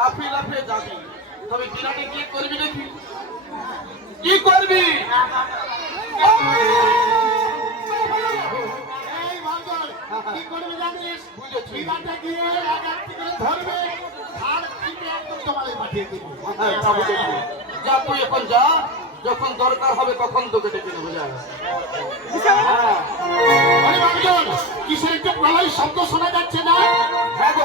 লাফিয়ে লাফিয়ে যাবি, তবে বিরাটে গিয়ে করবি নাকি? কি করবি? কি করবি জানিস? বিরাটে গিয়ে এক একটি করে ধরবে আর তিনটে একদম তোমাদের পাঠিয়ে দিবি। যা তুই এখন যা, যখন দরকার হবে তখন তোকে ডেকে নেবো। যা। কিসের একটা গলায় শব্দ শোনা যাচ্ছে না? হ্যাঁ গো,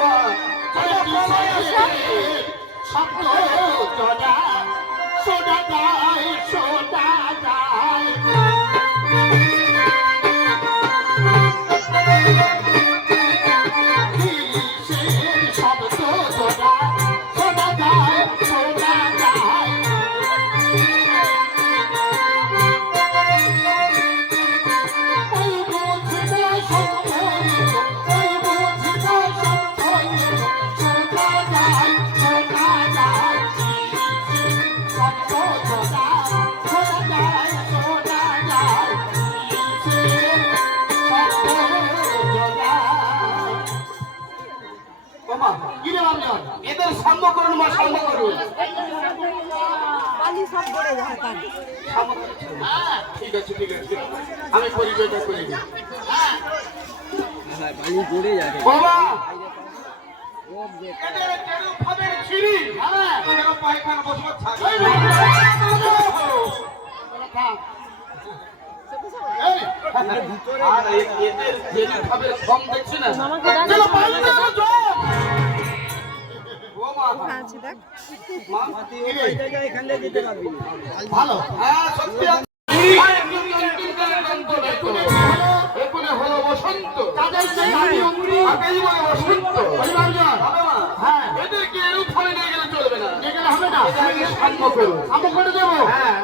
শব্দ শোনা যায়, শোনা যায়। এদের সাম্য করুন, মা সাম্য করুন। ঠিক আছে ঠিক আছে, আমি পরিচয়টা করে দিই। বাবা পায়খানা বসবার থাকে। আর এদের যেভাবে কম দেখছি না, ভালো এখানে হলো বসন্ত, এদেরকে এরূপ ভাবে নিয়ে গেলে চলবে না, হবে না। সাম্য করুন। আমি করে দেবো। হ্যাঁ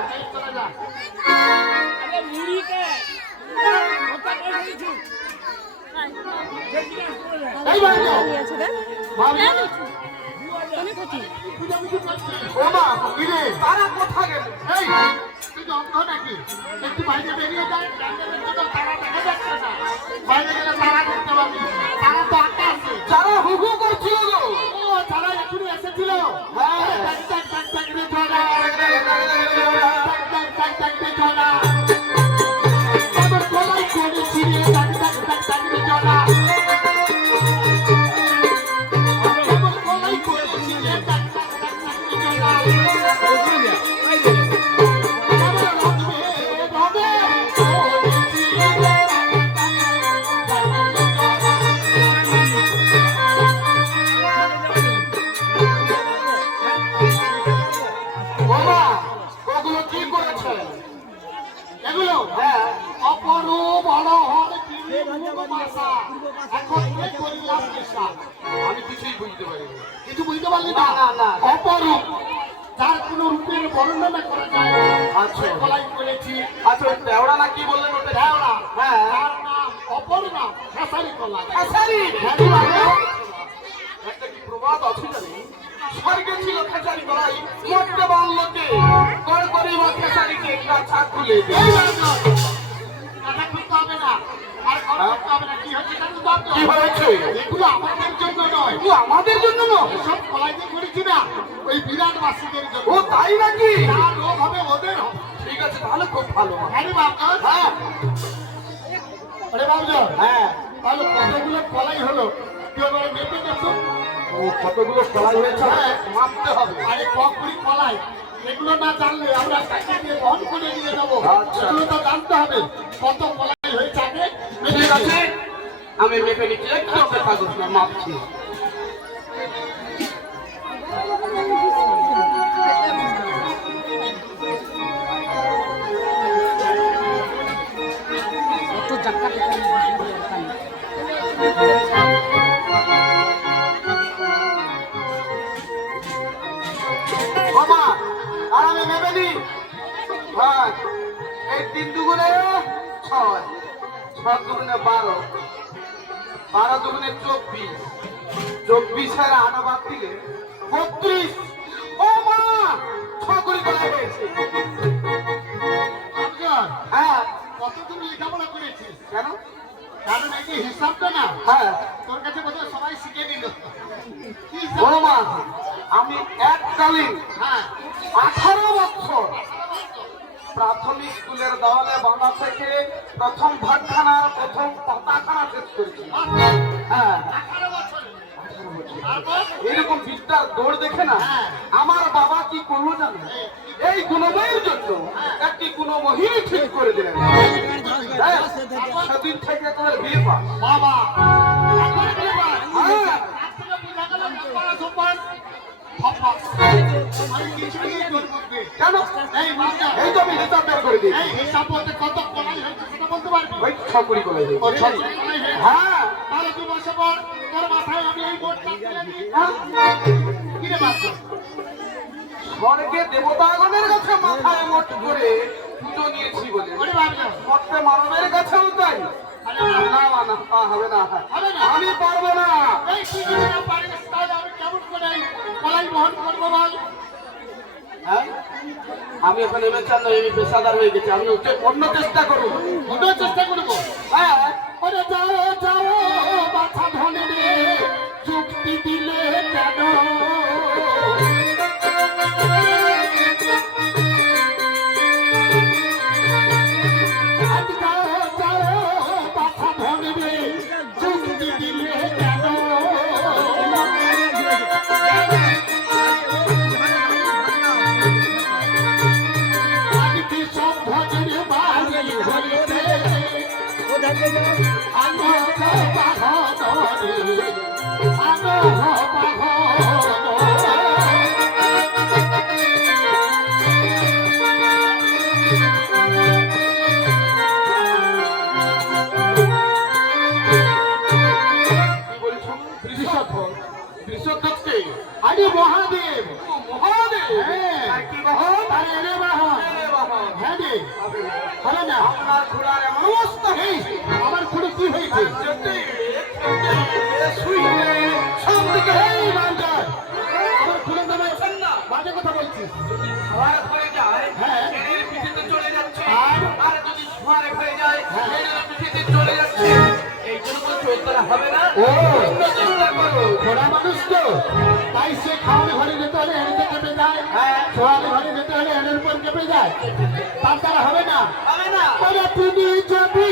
তারা কোথা গেল? নাকি একটু বাইরে বেরিয়ে যায়, তারা দেখা যাচ্ছে না। বাইরে গেলে তারা দেখতে পাবি, তারা তো আকাশে। যারা হুহু করছিল গো, ও তারা এখনই এসেছিল। আমি কিছুই বুঝতে পারি কিছু বুঝতে পারলি না? অপরূপ, যার কোন রূপের বর্ণনা করা যায় না। আচ্ছা গলায় বলেছি। আচ্ছা দেওড়া না কি বললেন? ওটা দেওড়া। হ্যাঁ, তার নাম অপর নাম খেসারি কলা। খেসারি। একটা কি প্রবাদ আছে জানি, স্বর্গে ছিল খেসারি কলাই, মরতে বাংলোকে কর করি মা খেসারিকে কাছা খুলে দে। কথা খুলতে হবে না, আর কথা করতে হবে না। কি হচ্ছে জানো তো? কি হয়েছে? এগুলো আমাদের জন্য নয়, এগুলো আমাদের জন্য নয়, সব কলাই দিয়ে করেছি না, ওই বিরাটবাসীদের জন্য। ও তাই নাকি? যার রোগ হবে ওদের হবে। ঠিক আছে তাহলে খুব ভালো। আরে বাবা, হ্যাঁ আরে বাবুজন, হ্যাঁ, তাহলে কতগুলো কলাই হলো তুই এবারে মেপে গেছো? ও কতগুলো কলাই হয়েছে মাপতে হবে। আরে ককুড়ি কলাই, এগুলো না জানলে আমরা টাকা দিয়ে বহন করে নিয়ে যাবো। আচ্ছা। এগুলো তো জানতে হবে কত কলাই হয়েছে আগে। ঠিক আছে আমি মেপে নিচ্ছি, একটু অপেক্ষা করছি, মাপছি। বাবা আর আমি মেপে নি। এই 3 দুগুণে 6, 6 দুগুণে 12, 12 দুগুণে 24, 24 আর 8 বাদ দিলে 32। ও মা 6 করে কলা হয়েছে। হ্যাঁ কত তুমি লেখাপড়া করেছিস? কেন? কারণ এই যে হিসাবটা না, হ্যাঁ তোর কাছে বোধহয় সবাই শিখে নিল। ও মা আমি এককালীন হ্যাঁ 18 বছর প্রাথমিক স্কুলের দেওয়ালে বাঁধা থেকে প্রথম ভাগখানার প্রথম পাতাখানা শেষ করেছি। হ্যাঁ 18 বছর 18 বছর। তারপর এরকম বিদ্যার দৌড় দেখে না হ্যাঁ। আমার বাবা কি করলো জানো? এই গুণময়ের জন্য একটি গুণমহীন ঠিক করে দিলেন। হ্যাঁ, সেদিন থেকে তোর বিয়ে পাস। বাবা এখন বিয়ে কর। হ্যাঁ। আজ থেকে বুঝা গেল বাবা সুপার বাবা আমি কিছু নেই তোর মধ্যে। কেন? এই বাবা এই তো আমি হিসাব বের করে দিই। এই হিসাব বলতে কত কলাই হয়েছে সেটা বলতে পারবি? ওই ছকুরি করে দিই। ও ছয়টি কলাই হয়েছে। হ্যাঁ। তাহলে 2 বছর পর তোর মাথায় আমি এই বোর্ডটা তুলে দিই। কি রে বাবা? স্বর্গে দেবতাগণের কাছে মাথায় মোট করে পুজো নিয়েছি বলে ওরে বাবা মর্তে মানবের কাছেও তাই। আরে না না না, হবে না। হবে না। আমি পারবো না। এই তুই যদি না পারিস তাহলে আমি কেমন করে এই কলাই বহন করবো বল? হ্যাঁ? আমি এখন এমএচআর নই, আমি পেশাদার হয়ে গেছি। আমি অন্য চেষ্টা করবো। অন্য চেষ্টা করবো। হ্যাঁ ওরে যাও যাও বাছা ধনে রে চুক্তি দিলে কেন? আজ যাও যাও বাছা ধনে রে চুক্তি দিলে কেন? আজকে সব ভজের বাড়ি হইতে কি বলছো? বৃষধ্বজকে? আরে মহাদেব ও মহাদেব! হ্যাঁ। আর কি বাহন? আরে এরে বাহন এরে বাহন। হ্যাঁ রে হলো না আপনার ঘোড়ার এমন অবস্থা এই হয়েছে। আমার খুঁড়ে কি হয়েছে যেতে, শুইতে, সব দিকে এই বাঞ্জার আমার খুঁড়ে দেবে না। বাজে কথা বলছিস ঘোড়ার ঘরে যায়, হ্যাঁ। ছেলের পিঠেতে চলে যাচ্ছে। আর? আর যদি ঘোড়ার ঘরে যায়, হ্যাঁ। ছেলের পিঠেতে চলে যাচ্ছে। এই জন্য বলছি উত্তরা হবে না। ও। অন্য চিন্তা করো। ঘোড়া মানুষ তো তাই সে খাওয়ার ঘরে যেতে হলে এড়িতে চেপে যায় হ্যাঁ। শোয়ার ঘরে যেতে হলে এড়ের উপর চেপে যায় তার দ্বারা হবে না হবে না। ওরে তুমি যদি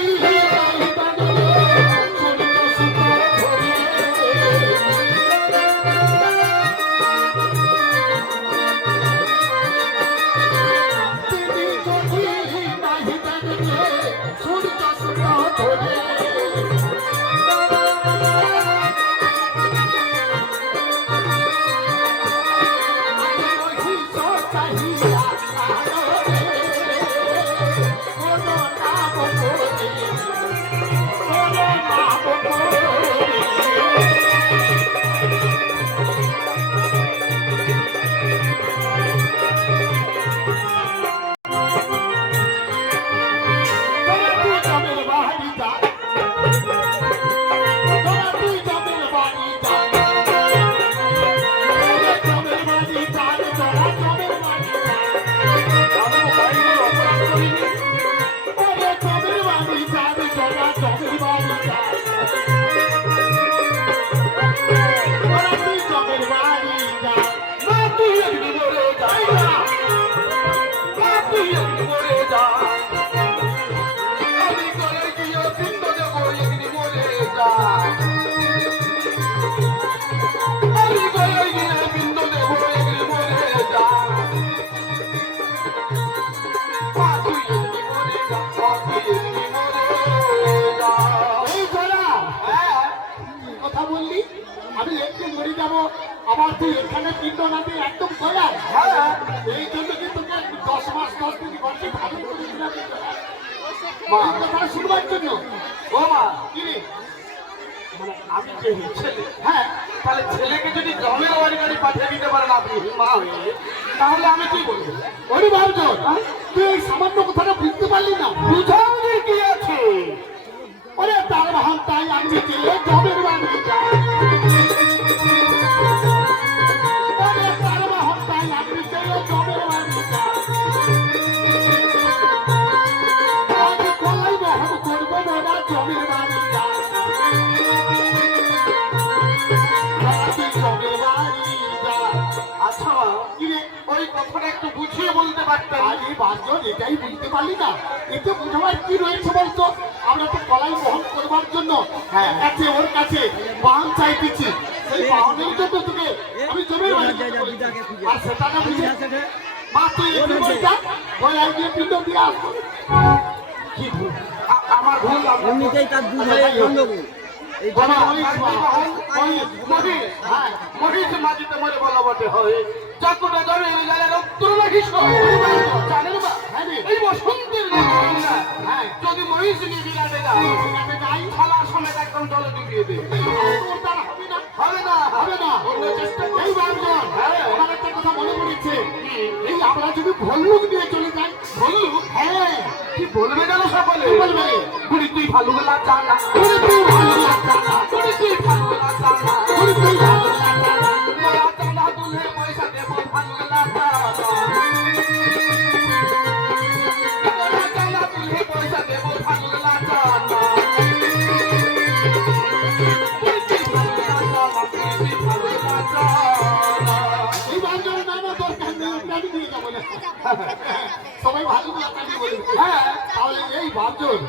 না তুই এগনি মরে যা। না তুই এগনি মরে যা। আমি গলে গিয়ে পিণ্ড দেবো, এগনি মরে যা। আমি গলে গিয়ে পিণ্ড দেবো, এগনি মরে যা। মা তুই এগনি মরে যা, মা তুই এগনি মরে যা। এই ঘোড়া হ্যাঁ, কথা বললি আমি একটু মরে যাব আবার তুই এখানে পিণ্ড না দিয়ে একদম খোলা হ্যাঁ। এই জন্য কি তোকে 10 মাস 10 দিন ঘরে ভাবি করেছিলাম মা, এই কথাটা শুনবার জন্য ও মা, কি রে মানে আমি যে ছেলে, হ্যাঁ তাহলে ছেলেকে যদি জমের বাড়ি বাড়ি পাঠিয়ে দিতে পারেন আপনি মা হয়ে, তাহলে আমি কি বলবো? ওরে ভাবজন তুই এই সামান্য কথাটা বুঝতে পারলি না বুঝাবুঝি কি আছে? ওরে তার বাহন তাই আমি চেয়ে জমের বাড়ি যাই ওরে তার বাহন তাই আমি চেয়ে জমের বাড়ি যাই আজ কলাই বহন করবো না জমের বাড়ি যাই আজ জমের বাড়ি যাই এই বাঁধন এটাই বুঝতে পারলি না? এতে বোঝাবার কি রয়েছে বলতো? আমরা তো কলাই বহন করবার জন্য হ্যাঁ। ওর কাছে বাহন চাইতেছি। সেই বাহনের জন্য তোকে আমি জমির বাড়ি যেতে বলেছি। আর সেটা না বুঝে মা তুই একটু বলটা ওই আইডিয়া পিণ্ড দিয়ে আসবো। কি ভুল? আমার ভুল এমনিতেই তার দু ভাইয়ের গন্ডগোল। এই বাবা, হ্যাঁ মহিষ মাটিতে মরে বলা বটে হয় চাকুটা ধরে গেলের উত্তর নাকি জানেন বা হ্যাঁ রে। এই বসন্তের হ্যাঁ। যদি মহিষ নিয়ে বিরাটে যায় সেখানে যাই, খালার সমেত একদম জলে ডুবিয়ে দেবে তোর দ্বারা হবে না। হবে না হবে না। অন্য চেষ্টা কর। এই বাঁধন, হ্যাঁ। আমার একটা কথা মনে পড়েছে। এই আমরা যদি ভল্লুক নিয়ে চলে যাই, ভল্লুক? হ্যাঁ, কি বলবে জানো সকলে কি বলবে? বুড়ি তুই ভালো গেলা জানা ওরে তুই ভালো লাগছে না, বুড়ি তুই ভালো গেলা জানা ওরে তুই ভালো লাগছে না। মোরা চাঁদা তুলে পয়সা দেবো ভালো গেলা জানা মোরা চাঁদা তুলে পয়সা দেবো ভালো গেলা জানা বুড়ি তুই ভালো গেলা জানা বুড়ি তুই ভালো গেলা জানা এই বাঁধনের নানা দরকার নেই, আমি নিয়ে যাবো না। সবাই ভালো লাগছে বলেছে। হ্যাঁ তাহলে এই বাঁধন,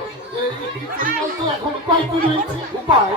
এই কি করি বলতো, এখন উপায় কি রয়েছে? উপায়